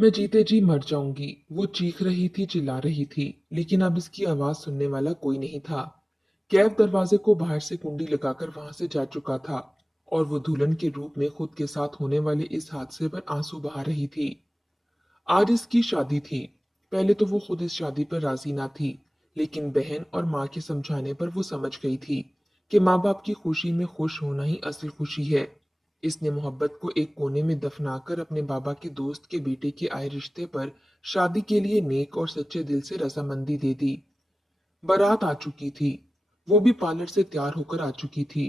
मैं जीते जी मर जाऊंगी। वो चीख रही थी, चिल्ला रही थी, लेकिन अब इसकी आवाज सुनने वाला कोई नहीं था। कैब दरवाजे को बाहर से कुंडी लगाकर वहां से जा चुका था और वो दुल्हन के रूप में खुद के साथ होने वाले इस हादसे पर आंसू बहा रही थी। आज इसकी शादी थी। पहले तो वो खुद इस शादी पर राजी ना थी, लेकिन बहन और माँ के समझाने पर वो समझ गई थी कि माँ बाप की खुशी में खुश होना ही असल खुशी है। इसने मोहब्बत को एक कोने में दफनाकर अपने बाबा के दोस्त के बेटे के आए रिश्ते पर शादी के लिए नेक और सच्चे दिल से रजामंदी दे दी। बारात आ चुकी थी। वो भी पार्लर से तैयार होकर आ चुकी थी।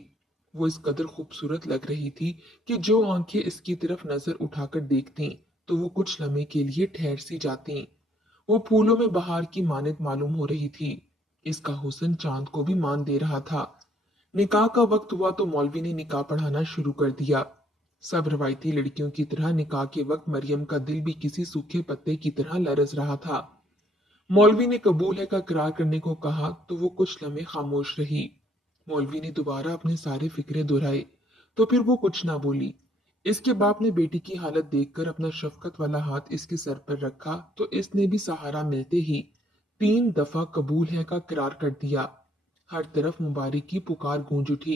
वो इस कदर खूबसूरत लग रही थी कि जो आंखें इसकी तरफ नजर उठाकर देखती तो वो कुछ लम्हे के लिए ठहर सी जाती। वो फूलों में बहार की मानद मालूम हो रही थी। इसका हुस्न चांद को भी मान दे रहा था। निकाह का वक्त हुआ तो मौलवी ने निकाह पढ़ाना शुरू कर दिया। सब रवायती लड़कियों की तरह निकाह के वक्त मरियम का दिल भी किसी सूखे पत्ते की तरह लरज रहा था। मौलवी ने कबूल है का इकरार करने को कहा तो वो कुछ लम्हे खामोश रही। मौलवी ने दोबारा अपने सारे फिक्रे दोहराए तो फिर वो कुछ ना बोली। इसके बाप ने बेटी की हालत देखकर अपना शफकत वाला हाथ इसके सर पर रखा तो इसने भी सहारा मिलते ही 3 दफा कबूल है का इकरार कर दिया। हर तरफ मुबारक की पुकार गूंज उठी।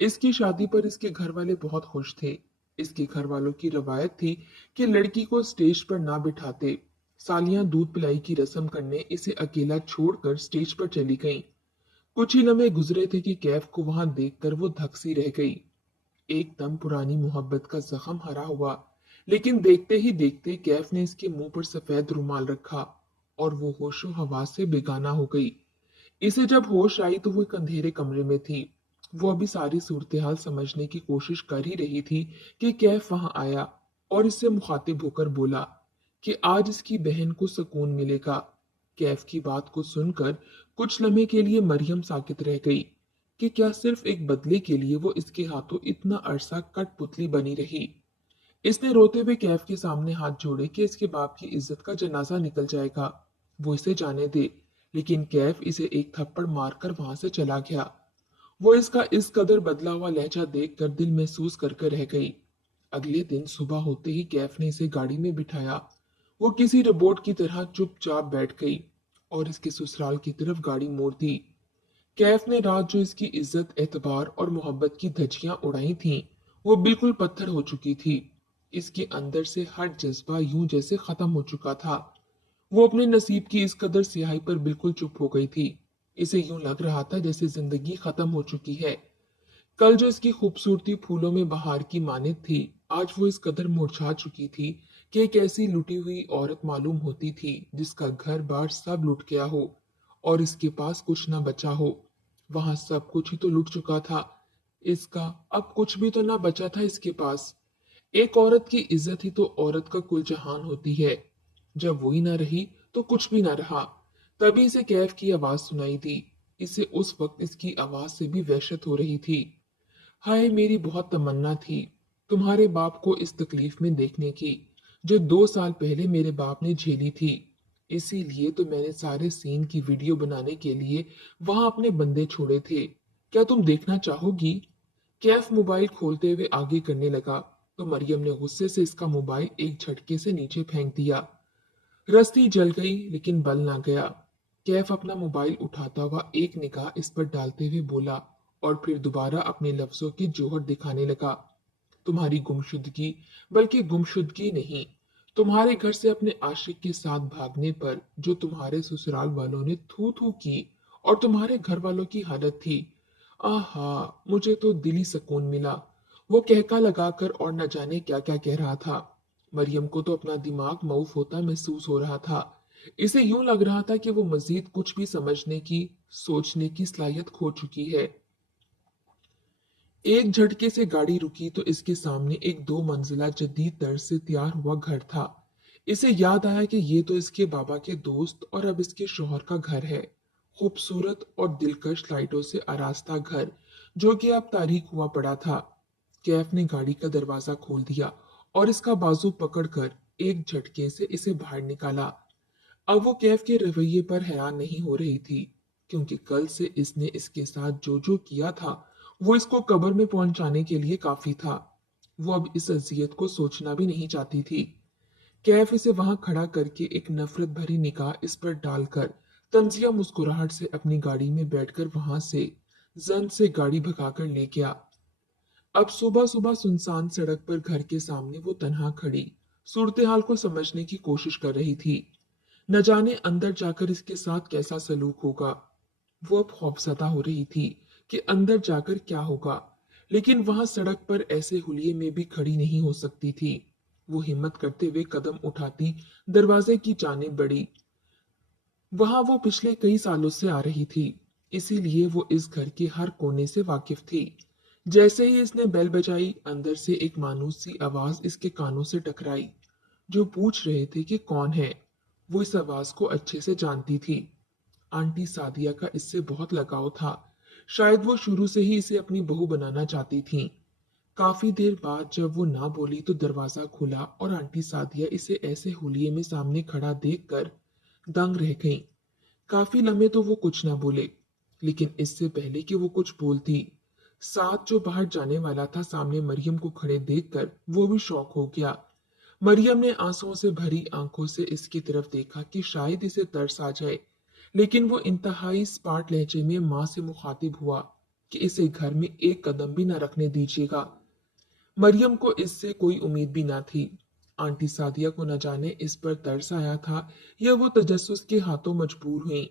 इसकी शादी पर इसके घर वाले बहुत खुश थे। इसके घर वालों की रवायत थी कि लड़की को स्टेज पर ना बिठाते। सालियां दूध पिलाई की रस्म करने इसे अकेला छोड़कर स्टेज पर चली गईं। कुछ ही लम्हे गुजरे थे कि कैफ को वहां देखकर वो धक्सी रह गई। एकदम पुरानी मोहब्बत का जख्म हरा हुआ। लेकिन देखते ही देखते कैफ ने इसके मुंह पर सफेद रुमाल रखा और वो होशो हवास से बेगाना हो गई। इसे जब होश आई तो वो एक अंधेरे कमरे में थी। वो अभी सारी सूरत हाल समझने की कोशिश कर ही रही थी कि कैफ वहां आया और इससे मुखातिब होकर बोला कि आज इसकी बहन को सुकून मिलेगा। कैफ की बात को सुनकर कुछ लम्हे के लिए मरियम साकित रह गई कि क्या सिर्फ एक बदले के लिए वो इसके हाथों इतना अरसा कठपुतली बनी रही। इसने रोते हुए कैफ के सामने हाथ जोड़े कि इसके बाप की इज्जत का जनाजा निकल जाएगा, वो इसे जाने दे। लेकिन कैफ इसे एक थप्पड़ मारकर वहां से चला गया। वो इसका इस कदर बदला हुआ लहजा देखकर दिल महसूस करके रह गई। अगले दिन सुबह होते ही कैफ ने इसे गाड़ी में बिठाया। वो किसी रोबोट की तरह चुपचाप बैठ गई और इसके ससुराल की तरफ गाड़ी मोड़ दी। कैफ ने रात जो इसकी इज्जत, एतबार और मोहब्बत की धज्जियां उड़ाई थीं, वो बिल्कुल पत्थर हो चुकी थी। इसके अंदर से हर जज्बा यूं जैसे खत्म हो चुका था। वो अपने नसीब की इस कदर सियाही पर बिल्कुल चुप हो गई थी। इसे यूं लग रहा था जैसे जिंदगी खत्म हो चुकी है। कल जो इसकी खूबसूरती फूलों में बहार की मानित थी, आज वो इस कदर मुरझा चुकी थी कि एक ऐसी लुटी हुई औरत मालूम होती थी जिसका घर बार सब लुट गया हो और इसके पास कुछ न बचा हो। वहां सब कुछ ही तो लुट चुका था इसका, अब कुछ भी तो ना बचा था इसके पास। एक औरत की इज्जत ही तो औरत का कुल जहान होती है। जब वही ना रही तो कुछ भी ना रहा। तभी इसे कैफ की आवाज सुनाई दी। इसे उस वक्त इसकी आवाज से भी वहशत हो रही थी। हाय, मेरी बहुत तमन्ना थी तुम्हारे बाप को इस तकलीफ में देखने की जो 2 साल पहले मेरे बाप ने झेली थी। इसीलिए तो मैंने सारे सीन की वीडियो बनाने के लिए वहां अपने बंदे छोड़े थे। क्या तुम देखना चाहोगी? कैफ मोबाइल खोलते हुए आगे करने लगा तो मरियम ने गुस्से से इसका मोबाइल एक झटके से नीचे फेंक दिया। रस्सी जल गई लेकिन बल ना गया। कैफ अपना मोबाइल उठाता हुआ एक निगाह इस पर डालते हुए बोला और फिर दोबारा अपने लफ्जों की जोहर दिखाने लगा। तुम्हारी गुमशुदगी, बल्कि गुमशुदगी नहीं, तुम्हारे घर से अपने आशिक के साथ भागने पर जो तुम्हारे ससुराल वालों ने थू थू की और तुम्हारे घर वालों की हालत थी, आहा, मुझे तो दिली सुकून मिला। वो कहका लगाकर और न जाने क्या क्या कह रहा था। मरियम को तो अपना दिमाग मऊफ होता महसूस हो रहा था। इसे यूं लग रहा था कि वो मजीद कुछ भी समझने की, सोचने की सलाहियत खो चुकी है। एक झटके से गाड़ी रुकी तो इसके सामने एक 2 मंजिला जदीद तर्ज से तैयार हुआ घर था। इसे याद आया कि ये तो इसके बाबा के दोस्त और अब इसके शौहर का घर है। खूबसूरत और दिलकश लाइटों से आरास्ता घर जो कि अब तारीख हुआ पड़ा था। कैफ ने गाड़ी का दरवाजा खोल दिया और इसका बाजू पकड़कर एक झटके से इसे बाहर निकाला। अब वो कैफ के रवैये पर हैरान नहीं हो रही थी, क्योंकि कल से इसने इसके साथ जो जो किया था वो इसको कब्र में पहुंचाने के लिए काफी था। वो अब इस अजियत को सोचना भी नहीं चाहती थी। कैफ इसे वहां खड़ा करके एक नफरत भरी निगाह इस पर डालकर तंजिया मुस्कुराहट से अपनी गाड़ी में बैठकर वहां से जन से गाड़ी भगाकर ले गया। अब सुबह सुबह सुनसान सड़क पर घर के सामने वो तन्हा खड़ी सूरत हाल को समझने की कोशिश कर रही थी। न जाने अंदर जाकर इसके साथ कैसा सलूक होगा। वो अब खौफजदा हो रही थी कि अंदर जाकर क्या होगा, लेकिन वहां सड़क पर ऐसे हुलिये में भी खड़ी नहीं हो सकती थी। वो हिम्मत करते हुए कदम उठाती दरवाजे की जानिब बढ़ी। वहां वो पिछले कई सालों से आ रही थी, इसीलिए वो इस घर के हर कोने से वाकिफ थी। जैसे ही इसने बेल बजाई, अंदर से एक मानूस सी आवाज इसके कानों से टकराई, जो पूछ रहे थे कि कौन है। वो इस आवाज को अच्छे से जानती थी। आंटी सादिया का इससे बहुत लगाव था। शायद वो शुरू से ही इसे अपनी बहू बनाना चाहती थीं। काफी देर बाद जब वो ना बोली तो दरवाजा खुला और आंटी सादिया इसे ऐसे हुलिये में सामने खड़ा देखकर दंग रह गईं। काफी लम्हे तो वो कुछ ना बोले, लेकिन इससे पहले कि वो कुछ बोलती, साथ जो बाहर जाने वाला था सामने मरियम को खड़े देखकर वो भी शौक हो गया। मरियम ने आंसुओं से भरी आंखों से इसकी तरफ देखा कि शायद इसे तरस आ जाए, लेकिन वो इंतहाई स्पार्ट लहजे में माँ से मुखातिब हुआ कि इसे घर में एक कदम भी न रखने दीजिएगा। मरियम को इससे कोई उम्मीद भी ना थी। आंटी सादिया को न जाने इस पर तरस आया था या वो तजस्सुस के हाथों मजबूर हुई।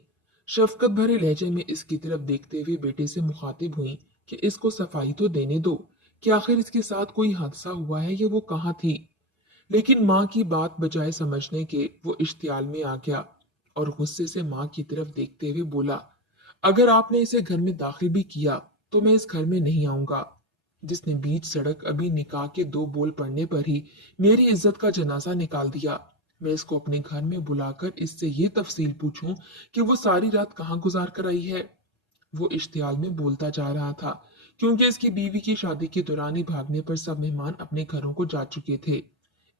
शफकत भरे लहजे में इसकी तरफ देखते हुए बेटे से मुखातिब हुई कि इसको सफाई तो देने दो, कि आखिर इसके साथ कोई हादसा हुआ है या वो कहाँ थी। लेकिन माँ की बात बजाय समझने के वो इश्तियाल में आ गया और गुस्से से माँ की तरफ देखते हुए बोला, अगर आपने इसे घर में दाखिल भी किया तो मैं इस घर में नहीं आऊंगा। जिसने बीच सड़क अभी निकाह के दो बोल पड़ने पर ही मेरी इज्जत का जनाजा निकाल दिया, मैं इसको अपने घर में बुलाकर इससे ये तफसील पूछूं कि वो सारी रात कहाँ गुजार कर आई है। वो इश्तियाल में बोलता जा रहा था, क्योंकि इसकी बीवी की शादी के दौरान ही भागने पर सब मेहमान अपने घरों को जा चुके थे।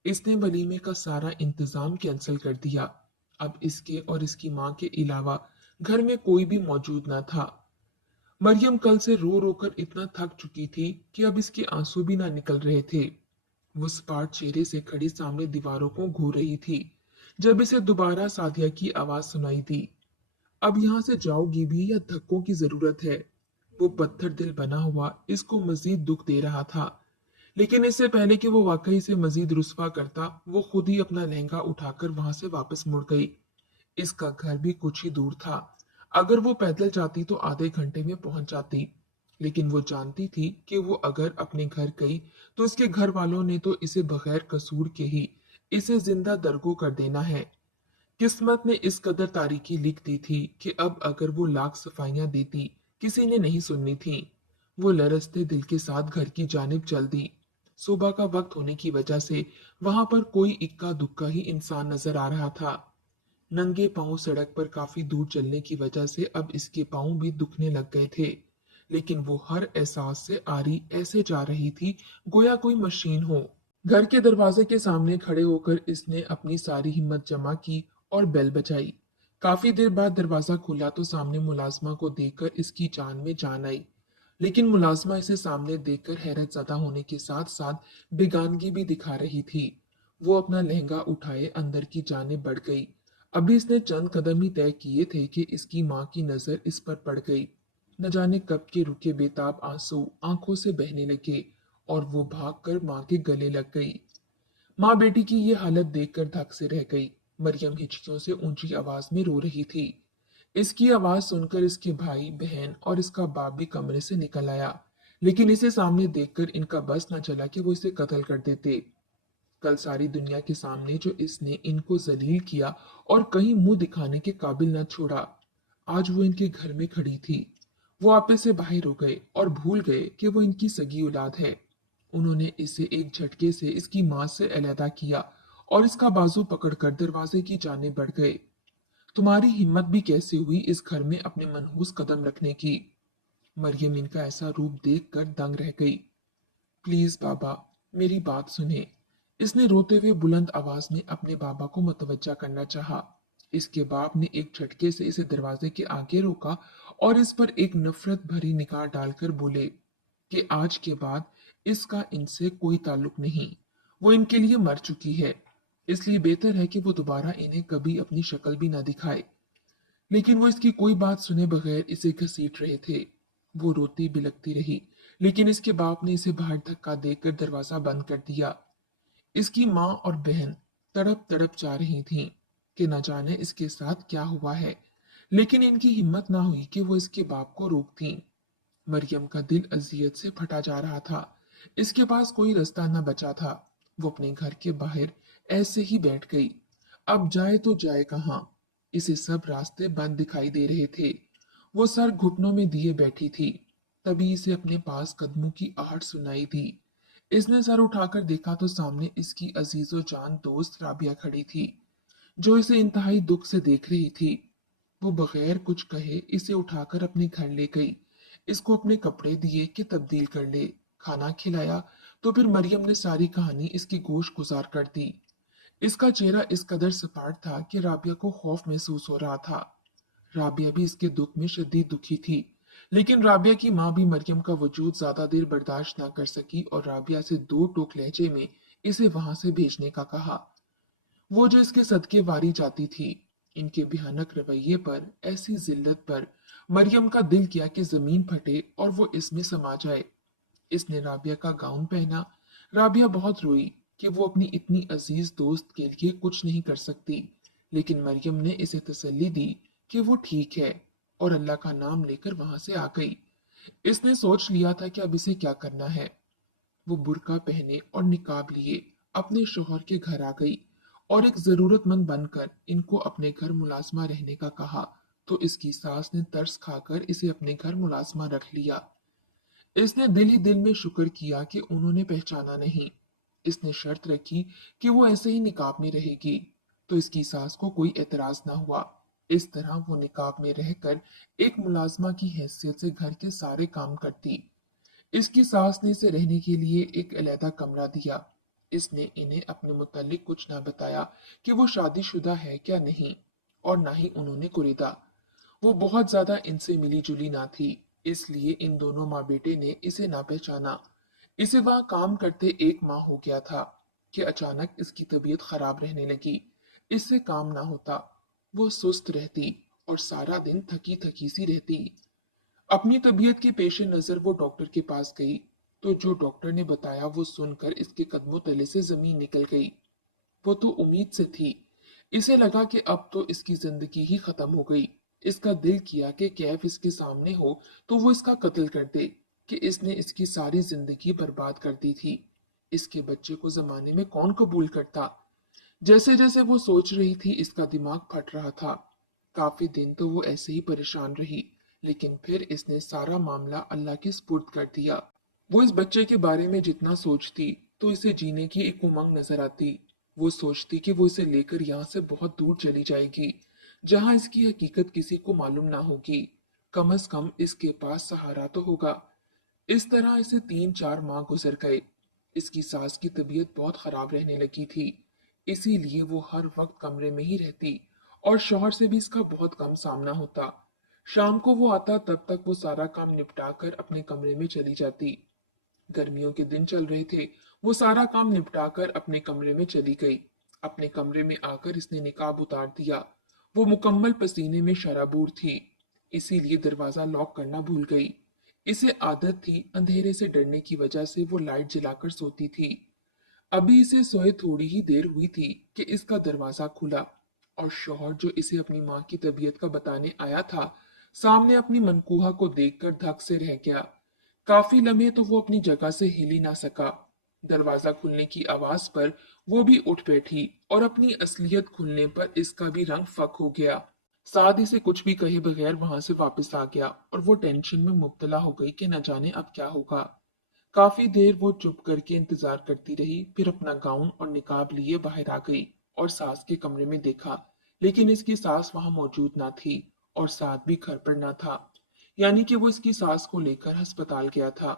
इसने वलीमे का सारा इंतजाम कैंसिल कर दिया। अब इसके और इसकी माँ के अलावा घर में कोई भी मौजूद न था। मरियम कल से रो रो कर इतना थक चुकी थी कि अब इसके आंसू भी ना निकल रहे थे। वो सपाट चेहरे से खड़ी सामने दीवारों को घूर रही थी जब इसे दोबारा सादिया की आवाज सुनाई दी। अब यहाँ से जाओगी भी या धक्कों की जरूरत है। वो पत्थर दिल बना हुआ इसको मजीद दुख दे रहा था, लेकिन इससे पहले कि वो वाकई से मजीद रुस्वा करता, वो खुद ही अपना लहंगा उठाकर वहां से वापस मुड़ गई। इसका घर भी कुछ ही दूर था। अगर वो पैदल जाती तो आधे घंटे में पहुंच जाती, लेकिन वो जानती थी कि वो अगर अपने घर गई तो इसके घर वालों ने तो इसे बगैर कसूर के ही इसे जिंदा दरगो कर देना है। किस्मत ने इस कदर तारीकी लिख दी थी कि अब अगर वो लाख सफाइयां देती, किसी ने नहीं सुननी थी। वो लरसते दिल के साथ घर की जानिब चल दी। सुबह का वक्त होने की वजह से वहां पर कोई इक्का दुक्का ही इंसान नजर आ रहा था। नंगे पांव सड़क पर काफी दूर चलने की वजह से अब इसके पांव भी दुखने लग गए थे, लेकिन वो हर एहसास से आरी ऐसे जा रही थी गोया कोई मशीन हो। घर के दरवाजे के सामने खड़े होकर इसने अपनी सारी हिम्मत जमा की और बेल बजाई। काफी देर बाद दरवाजा खुला तो सामने मुलाजमा को देखकर इसकी जान में जान आई, लेकिन मुलाजमा इसे सामने देखकर हैरत ज़दा होने के साथ साथ बेगानगी भी दिखा रही थी। वो अपना लहंगा उठाए अंदर की जानिब बढ़ गई। अभी इसने चंद कदम ही तय किए थे कि इसकी माँ की नजर इस पर पड़ गई। न जाने कब के रुके बेताब आंसू आंखों से बहने लगे और वो भागकर माँ के गले लग गई। माँ बेटी की ये हालत देखकर धक से रह गई। मरियम हिचकियों से ऊंची आवाज में रो रही थी। इसकी आवाज सुनकर इसके भाई बहन और इसका बाप भी कमरे से निकल आया, लेकिन इसे सामने देखकर इनका बस न चला कि वो इसे कत्ल कर देते। कल सारी दुनिया के सामने जो इसने इनको जलील किया और कहीं मुंह दिखाने के काबिल न छोड़ा, आज वो इनके घर में खड़ी थी। वो आपे से बाहर हो गए और भूल गए कि वो इनकी सगी औलाद है। उन्होंने इसे एक झटके से इसकी मां से अलहदा किया और इसका बाजू पकड़कर दरवाजे की जाने बढ़ गए। तुम्हारी हिम्मत भी कैसे हुई इस घर में अपने मनहूस कदम रखने की। मरियम इनका ऐसा रूप देखकर दंग रह गई। प्लीज बाबा, मेरी बात सुने। इसने रोते हुए बुलंद आवाज में अपने बाबा को मुतवज्जा करना चाहा। इसके बाप ने एक झटके से इसे दरवाजे के आगे रोका और इस पर एक नफरत भरी निगाह डालकर बोले कि आज के बाद इसका इनसे कोई ताल्लुक नहीं, वो इनके लिए मर चुकी है। इसलिए बेहतर है कि वो दोबारा इन्हें कभी अपनी शक्ल भी ना दिखाए। लेकिन वो इसकी कोई बात सुने बगैर इसे घसीट रहे थे। वो रोती बिलखती रही, लेकिन इसके बाप ने इसे बाहर धक्का देकर दरवाजा बंद कर दिया। इसकी माँ और बहन तड़प तड़प जा रही थीं कि न जाने इसके साथ क्या हुआ है, लेकिन इनकी हिम्मत ना हुई कि वो इसके बाप को रोकतीं। मरियम का दिल अजियत से फटा जा रहा था। इसके पास कोई रास्ता न बचा था। वो अपने घर के बाहर ऐसे ही बैठ गई। अब जाए तो जाए कहाँ? इसे सब रास्ते बंद दिखाई दे रहे थे। वो सर घुटनों में दिए बैठी थी। तभी इसे अपने पास कदमों की आहट सुनाई दी। इसने सर उठाकर देखा तो सामने इसकी अजीजो जान दोस्त राबिया खड़ी थी, जो इसे इंतहाई दुख से देख रही थी। वो बगैर कुछ कहे इसे उठाकर अपने घर ले गई। इसको अपने कपड़े दिए कि तब्दील कर ले, खाना खिलाया, तो फिर मरियम ने सारी कहानी इसकी गोश गुजार कर दी। इसका चेहरा इस कदर सपाट था कि राबिया को खौफ महसूस हो रहा था। राबिया भी इसके दुख में शदीद दुखी थी, लेकिन राबिया की माँ भी मरियम का वजूद ज्यादा देर बर्दाश्त न कर सकी और राबिया से दो टोक लहजे में इसे वहां से भेजने का कहा। वो जो इसके सदके वारी जाती थी। इनके भयानक रवैये पर, ऐसी जिल्लत पर मरियम का दिल किया कि जमीन फटे और वो इसमें समा जाए। इसने राबिया का गाउन पहना। राबिया बहुत रोई कि वो अपनी इतनी अजीज दोस्त के लिए कुछ नहीं कर सकती, लेकिन मरियम ने इसे तसल्ली दी कि वो ठीक है और अल्लाह का नाम लेकर वहां से आ गई। इसने सोच लिया था कि अब इसे क्या करना है। वो बुर्का पहने और निकाब लिए अपने शौहर के घर आ गई और एक जरूरतमंद बनकर इनको अपने घर मुलाजमा रहने का कहा, तो इसकी सास ने तरस खाकर इसे अपने घर मुलाजमा रख लिया। इसने दिल ही दिल में शुक्र किया कि उन्होंने पहचाना नहीं। इसने शर्त रखी कि वो ऐसे ही निकाब में रहेगी, तो इसकी सास को कोई एतराज ना हुआ। इस तरह वो निकाब में रहकर एक मुलाजमा की हैसियत से घर के सारे काम करती। इसकी सास ने इसे रहने के लिए एक अलहदा कमरा दिया। इसने इन्हें अपने मुतालिक कुछ ना बताया कि वो शादीशुदा है क्या नहीं, और ना ही उन्होंने कुरेदा। वो बहुत ज्यादा इनसे मिली जुली ना थी, इसलिए इन दोनों माँ बेटे ने इसे ना पहचाना। इसे वहां काम करते एक माह हो गया था कि अचानक इसकी तबीयत खराब रहने लगी। इससे काम ना होता। वो सुस्त रहती और सारा दिन थकी थकी सी रहती। अपनी तबीयत के पेश नजर वो डॉक्टर के पास गई, तो जो डॉक्टर ने बताया वो सुनकर इसके कदमों तले से जमीन निकल गई। वो तो उम्मीद से थी। इसे लगा कि अब तो इसकी जिंदगी ही खत्म हो गई। इसका दिल किया कि कैफ इसके सामने हो तो वो इसका कत्ल कर दे, कि इसने इसकी सारी जिंदगी बर्बाद कर दी थी। इसके बच्चे को जमाने में कौन कबूल करता? जैसे जैसे वो सोच रही थी इसका दिमाग फट रहा था। काफी दिन तो वो ऐसे ही परेशान रही, लेकिन फिर इसने सारा मामला अल्लाह के सुपुर्द कर दिया। वो इस बच्चे के बारे में जितना सोचती तो इसे जीने की एक उमंग नजर आती। वो सोचती कि वो इसे लेकर यहाँ से बहुत दूर चली जाएगी, जहाँ इसकी हकीकत किसी को मालूम ना होगी। कम अज कम इसके पास सहारा तो होगा। इस तरह इसे 3-4 माह गुजर गए। इसकी सास की तबीयत बहुत खराब रहने लगी थी, इसीलिए वो हर वक्त कमरे में ही रहती और शौहर से भी इसका बहुत कम सामना होता। शाम को वो आता तब तक वो सारा काम निपटा कर अपने कमरे में चली जाती। गर्मियों के दिन चल रहे थे। वो सारा काम निपटा कर अपने कमरे में चली गई। अपने कमरे में आकर इसने निकाब उतार दिया। वो मुकम्मल पसीने में शराबूर थी, इसीलिए दरवाजा लॉक करना भूल गई। इसे आदत थी अंधेरे से डरने की वजह से वो लाइट जलाकर सोती थी। अभी इसे सोए थोड़ी ही देर हुई थी कि इसका दरवाजा खुला और शौहर जो इसे अपनी माँ की तबीयत का बताने आया था, सामने अपनी मनकूहा को देखकर धक से रह गया। काफी लम्हे तो वो अपनी जगह से हिल ही ना सका। दरवाजा खुलने की आवाज पर वो भी उठ बैठी और अपनी असलियत खुलने पर इसका भी रंग फक हो गया। सादी से कुछ भी कहे बगैर वहां से वापस आ गया और वो टेंशन में मुब्तला हो गई कि न जाने अब क्या होगा। काफी देर वो चुप करके इंतजार करती रही, फिर अपना गाउन और निकाब लिए बाहर आ गई और सास के कमरे में देखा, लेकिन इसकी सास वहां मौजूद ना थी और साथ भी घर पर ना था। यानी कि वो इसकी सास को लेकर अस्पताल गया था।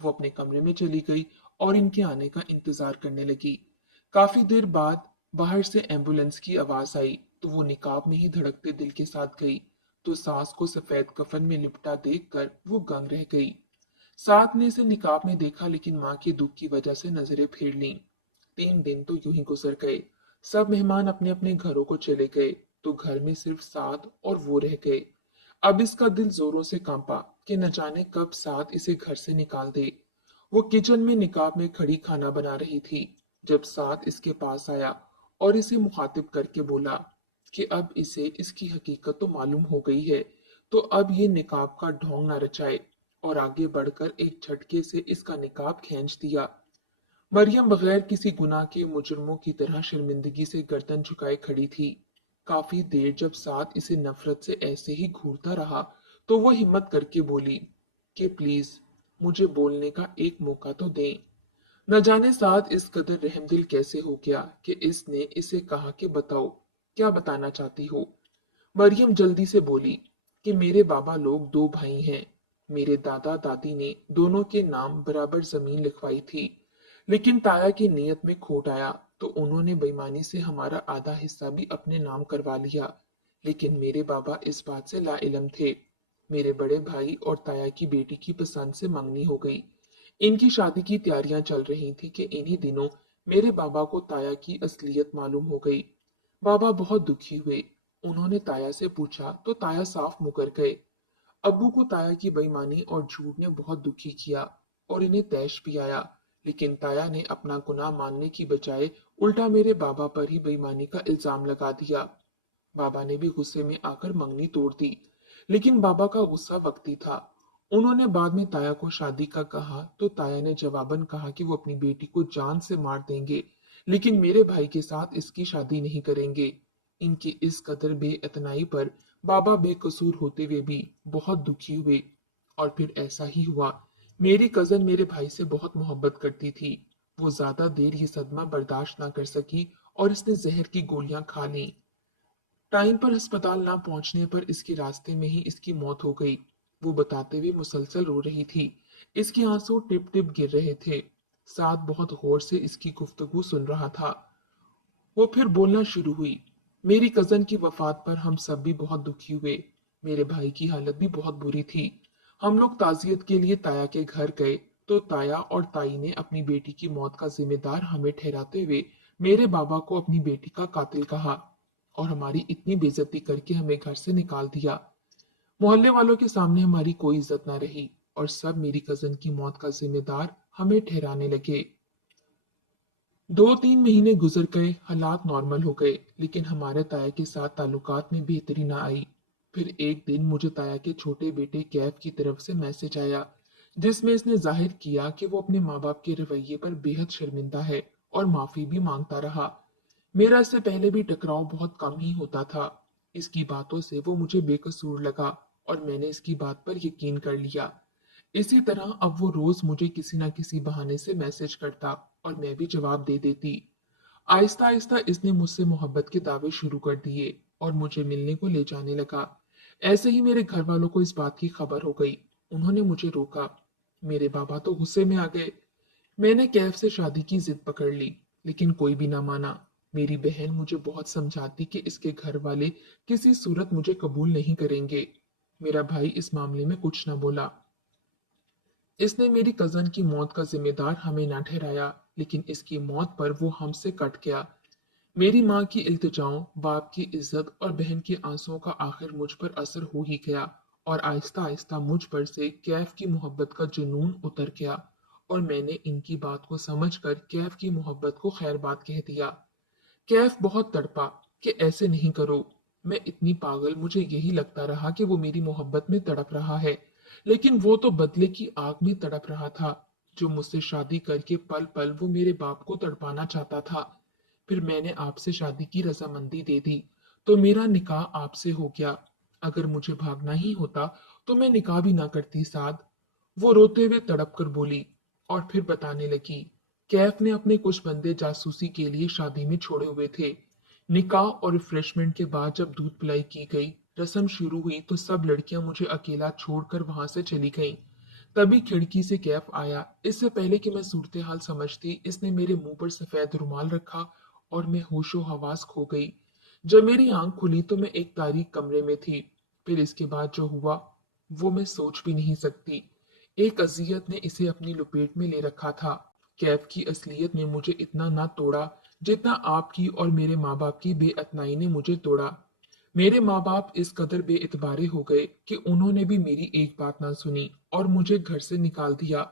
वो अपने कमरे में चली गई और इनके आने का इंतजार करने लगी। काफी देर बाद बाहर से एम्बुलेंस की आवाज आई, तो वो निकाब में ही धड़कते दिल के साथ गई, तो सास को सफेद कफन में लिपटा देखकर वो गंग रह गई। साथ ने इसे निकाब में देखा, लेकिन माँ के दुख की वजह से नजरें फेर लीं। 3 दिन तो यूं ही गुजर गए। सब मेहमान अपने अपने घरों को चले गए, तो घर में सिर्फ साद और वो रह गए। अब इसका दिल जोरों से कांपा कि न जाने कब साद इसे घर से निकाल दे। वो किचन में निकाब में खड़ी खाना बना रही थी जब साद इसके पास आया और इसे मुखातिब करके बोला कि अब इसे इसकी हकीकत तो मालूम हो गई है, तो अब ये निकाब का ढोंग न रचाए। और आगे बढ़कर एक झटके से इसका निकाब खींच दिया। मरियम बगैर किसी गुनाह के मुजरमों की तरह शर्मिंदगी से गर्दन झुकाए खड़ी थी। काफी देर जब साद इसे नफरत से ऐसे ही घूरता रहा, तो वो हिम्मत करके बोली कि प्लीज मुझे बोलने का एक मौका तो दें। न जाने साद इस कदर रहमदिल कैसे हो गया कि इसने इसे कहा कि बताओ क्या बताना चाहती हो। मरियम जल्दी से बोली कि मेरे बाबा लोग दो भाई हैं। मेरे दादा दादी ने दोनों के नाम बराबर जमीन लिखवाई थी, लेकिन ताया की नीयत में खोट आया तो उन्होंने बेईमानी से हमारा आधा हिस्सा भी अपने नाम करवा लिया। लेकिन मेरे बाबा इस बात से लाइलम थे। मेरे बड़े भाई और ताया की बेटी की पसंद से मंगनी हो गई। इनकी शादी की तैयारियां चल रही थी कि इन्हीं दिनों मेरे बाबा को ताया की असलियत मालूम हो गई। बाबा बहुत दुखी हुए। उन्होंने ताया से पूछा तो ताया साफ मुकर गए। अब्बू को ताया की बेईमानी और झूठ ने बहुत दुखी किया और इन्हें तैश भी आया। लेकिन ताया ने अपना गुनाह मानने की बजाय उल्टा मेरे बाबा पर ही बेईमानी का इल्जाम लगा दिया। बाबा ने भी गुस्से में आकर मंगनी तोड़ दी। लेकिन बाबा का गुस्सा वक्ती था। उन्होंने बाद में ताया को शादी का कहा तो ताया ने जवाबन कहा कि वो अपनी बेटी को जान से मार देंगे, लेकिन मेरे भाई के साथ इसकी शादी नहीं करेंगे। इनकी इस कदर बेइतनाई पर बाबा बेकसूर होते हुए भी बहुत दुखी हुए। और फिर ऐसा ही हुआ। मेरी कजन मेरे भाई से बहुत मोहब्बत करती थी। वो ज्यादा देर ये सदमा बर्दाश्त ना कर सकी और इसने जहर की गोलियां खा ली। टाइम पर अस्पताल ना पहुंचने पर इसके रास्ते में ही इसकी मौत हो गई। वो बताते हुए मुसलसल रो रही थी। इसके आंसू टिप टिप गिर रहे थे। साद बहुत गौर से इसकी गुफ्तगू सुन रहा था। वो फिर बोलना शुरू हुई। मेरी कजन की वफात पर हम सब भी बहुत दुखी हुए। मेरे भाई की हालत भी बहुत बुरी थी। हम लोग ताजियत के लिए ताया के घर गए तो ताया और ताई ने अपनी बेटी की मौत का जिम्मेदार हमें ठहराते हुए मेरे बाबा को अपनी बेटी का कातिल कहा और हमारी इतनी बेइज्जती करके हमें घर से निकाल दिया। मोहल्ले वालों के सामने हमारी कोई इज्जत ना रही और सब मेरी कजन की मौत का जिम्मेदार हमें ठहराने लगे। 2-3 महीने गुजर गए, हालात नॉर्मल हो गए, लेकिन हमारे ताया के साथ ताल्लुकात में बेहतरी ना आई। फिर एक दिन मुझे ताया के छोटे बेटे कैफ की तरफ से मैसेज आया, जिसमें इसने जाहिर किया कि वो अपने माँ बाप के रवैये पर बेहद शर्मिंदा है और माफी भी मांगता रहा। मेरा इससे पहले भी टकराव बहुत कम ही होता था। इसकी बातों से वो मुझे बेकसूर लगा और मैंने इसकी बात पर यकीन कर लिया। इसी तरह अब वो रोज मुझे किसी न किसी बहाने से मैसेज करता और मैं भी जवाब दे देती। आहिस्ता आहिस्ता इसने मुझसे मोहब्बत के दावे शुरू कर दिए और मुझे मिलने को ले जाने लगा। ऐसे ही मेरे घर वालों को इस बात की खबर हो गई। उन्होंने मुझे रोका। मेरे बाबा तो गुस्से में आ गए। मैंने कैफ से शादी की जिद पकड़ ली, लेकिन कोई भी ना माना। मेरी बहन मुझे बहुत समझाती कि इसके घर वाले किसी सूरत मुझे कबूल नहीं करेंगे। मेरा भाई इस मामले में कुछ न बोला। इसने मेरी कजन की मौत का जिम्मेदार हमें ना ठहराया, लेकिन इसकी मौत पर वो हमसे कट गया। मेरी माँ की इल्तिजाओं, बाप की इज्जत और बहन के आंसुओं का आखिर मुझ पर असर हो ही गया और आहिस्ता आहिस्ता मुझ पर से कैफ की मोहब्बत का जुनून उतर गया और मैंने इनकी बात को समझकर कैफ की मोहब्बत को खैर बात कह दिया। कैफ बहुत तड़पा कि ऐसे नहीं करो। मैं इतनी पागल, मुझे यही लगता रहा कि वो मेरी मोहब्बत में तड़प रहा है, लेकिन वो तो बदले की आग में तड़प रहा था। जो मुझसे शादी करके पल पल वो मेरे बाप को तड़पाना चाहता था। फिर मैंने आपसे शादी की रजामंदी दे दी तो मेरा निकाह आपसे हो गया। अगर मुझे भागना ही होता तो मैं निकाह भी ना करती साद। वो रोते हुए तड़प कर बोली और फिर बताने लगी। कैफ ने अपने कुछ बंदे जासूसी के लिए शादी में छोड़े हुए थे। निकाह और रिफ्रेशमेंट के बाद जब दूध पिलाई की गई, रस्म शुरू हुई तो सब लड़कियां मुझे अकेला छोड़कर वहां से चली गईं। तभी खिड़की से कैफ आया। इससे पहले कि मैं सूरत हाल समझती, इसने मेरे मुंह पर सफेद रुमाल रखा और मैं होशो हवास खो गई। जब मेरी आंख खुली तो मैं एक तारीक कमरे में थी। फिर इसके बाद जो हुआ वो मैं सोच भी नहीं सकती। एक अजियत ने इसे अपनी लपेट में ले रखा था। कैफ की असलियत ने मुझे इतना ना तोड़ा जितना आपकी और मेरे माँ बाप की बेअतनाई ने मुझे तोड़ा। मेरे माँ बाप इस कदर बेइतबारे हो गए कि उन्होंने भी मेरी एक बात ना सुनी और मुझे घर से निकाल दिया।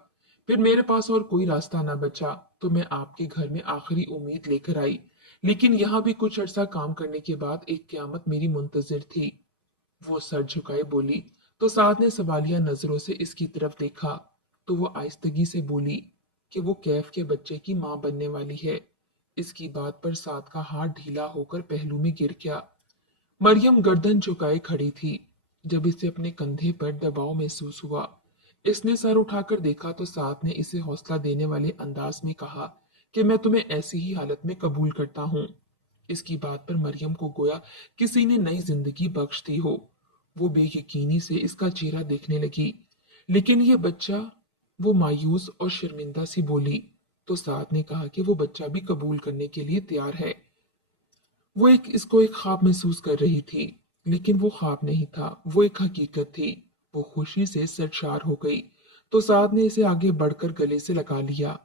फिर मेरे पास और कोई रास्ता ना बचा तो मैं आपके घर में आखिरी उम्मीद लेकर आई। लेकिन यहाँ भी कुछ अरसा काम करने के बाद एक क़यामत मेरी मुंतजिर थी। वो सर झुकाए बोली, तो साद ने सवालिया नजरों से इसकी तरफ देखा। तो वो आहिस्तगी से बोली कि वो कैफ के बच्चे की मां बनने वाली है। इसकी बात पर साद का हाथ ढीला होकर पहलू में गिर गया। मरियम गर्दन झुकाए खड़ी थी। जब इसे अपने कंधे पर दबाव महसूस हुआ, इसने सर उठाकर देखा तो साद ने इसे हौसला देने वाले अंदाज में कहा कि मैं तुम्हें ऐसी ही हालत में कबूल करता हूँ। इसकी बात पर मरियम को गोया किसी ने नई जिंदगी बख्श दी हो। वो बेयकीनी से इसका चेहरा देखने लगी। लेकिन ये बच्चा, वो मायूस और शर्मिंदा सी बोली। तो साद ने कहा कि वो बच्चा भी कबूल करने के लिए तैयार है। वो इसको एक ख्वाब महसूस कर रही थी, लेकिन वो ख्वाब नहीं था, वो एक हकीकत थी। वो खुशी से सरशार हो गई। तो साद ने इसे आगे बढ़कर गले से लगा लिया।